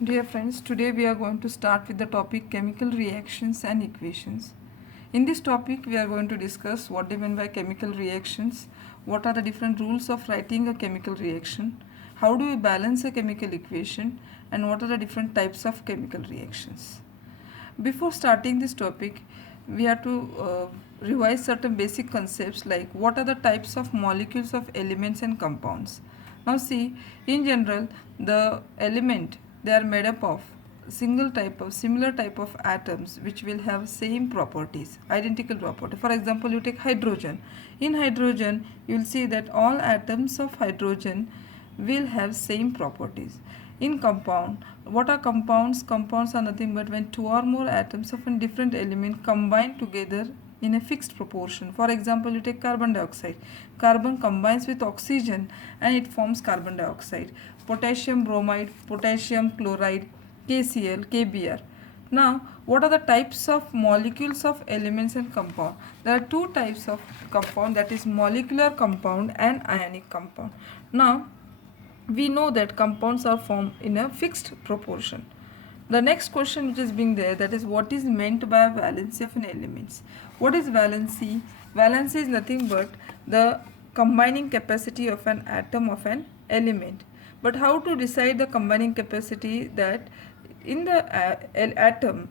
Dear friends, today we are going to start with the topic chemical reactions and equations. In this topic, we are going to discuss what they mean by chemical reactions, what are the different rules of writing a chemical reaction, how do we balance a chemical equation, and what are the different types of chemical reactions. Before starting this topic, we have to revise certain basic concepts like what are the types of molecules of elements and compounds. Now see, in general, the element they are made up of similar type of atoms which will have same properties, identical property. For example, you take hydrogen. In hydrogen, you will see that all atoms of hydrogen will have same properties. In compound, what are compounds? Compounds are nothing but when two or more atoms of a different element combine together in a fixed proportion. For example, you take carbon dioxide. Carbon combines with oxygen and it forms carbon dioxide. Potassium bromide, potassium chloride, KCl, KBr. Now, what are the types of molecules of elements and compound? There are two types of compound, that is molecular compound and ionic compound. Now, we know that compounds are formed in a fixed proportion. The next question which is being there, that is what is meant by valency of an elements. What is valency? Valency is nothing but the combining capacity of an atom of an element. But how to decide the combining capacity? That in the atom,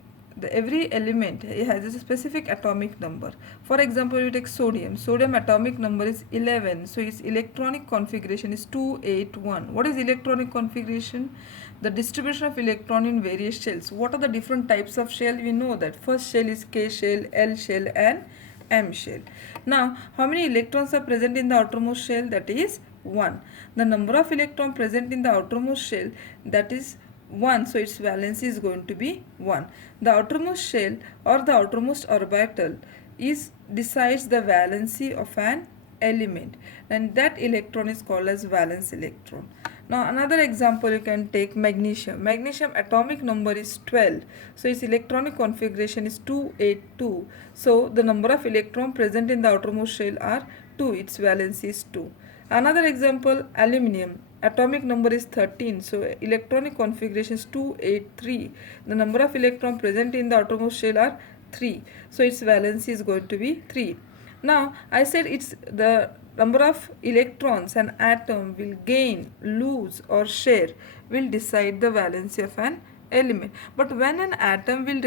every element has a specific atomic number. For example, you take sodium. Sodium atomic number is 11, so its electronic configuration is 281. What is electronic configuration? The distribution of electron in various shells. What are the different types of shell? We know that first shell is K shell, L shell and M shell. Now, how many electrons are present in the outermost shell? That is 1. The number of electrons present in the outermost shell, that is 1, so its valency is going to be 1. The outermost shell or the outermost orbital is decides the valency of an element, and that electron is called as valence electron. Now another example, you can take magnesium. Magnesium atomic number is 12, so its electronic configuration is 282. So the number of electrons present in the outermost shell are 2, its valency is 2. Another example, aluminium. Atomic number is 13, so electronic configuration is 283. The number of electrons present in the outermost shell are 3, so its valency is going to be 3. Now I said it's the number of electrons an atom will gain, lose or share will decide the valency of an element. But when an atom will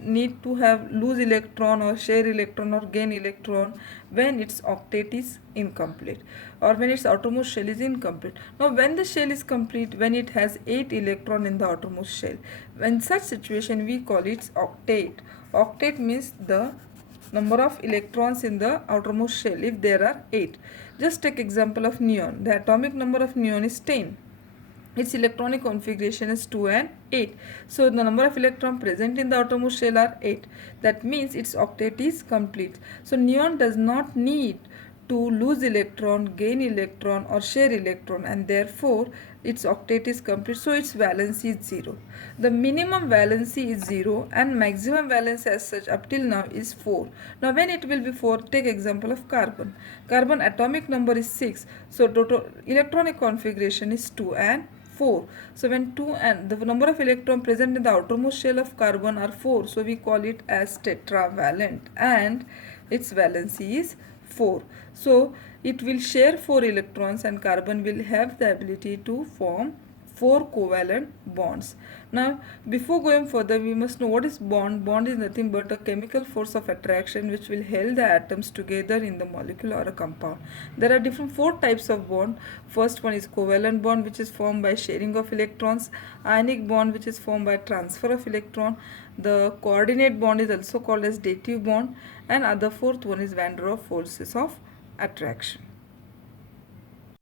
need to have lose electron or share electron or gain electron, when its octet is incomplete or when its outermost shell is incomplete. Now when the shell is complete, when it has 8 electron in the outermost shell, when such situation we call it octet. Octet means the number of electrons in the outermost shell if there are 8. Just take example of neon. The atomic number of neon is 10. Its electronic configuration is 2 and 8. So the number of electrons present in the outermost shell are 8. That means its octet is complete. So neon does not need to lose electron, gain electron or share electron, and therefore its octet is complete, so its valency is 0. The minimum valency is 0 and maximum valence as such up till now is 4. Now when it will be 4, take example of carbon. Carbon atomic number is 6, so total electronic configuration is 2 and 4. So when 2 and the number of electron present in the outermost shell of carbon are 4, so we call it as tetravalent and its valency is 4. So it will share 4 electrons and carbon will have the ability to form 4 covalent bonds. Now before going further, we must know what is bond. Bond is nothing but a chemical force of attraction which will hold the atoms together in the molecule or a compound. There are different 4 types of bond. First one is covalent bond, which is formed by sharing of electrons. Ionic bond, which is formed by transfer of electron. The coordinate bond is also called as dative bond, and other fourth one is van der Waals forces of attraction.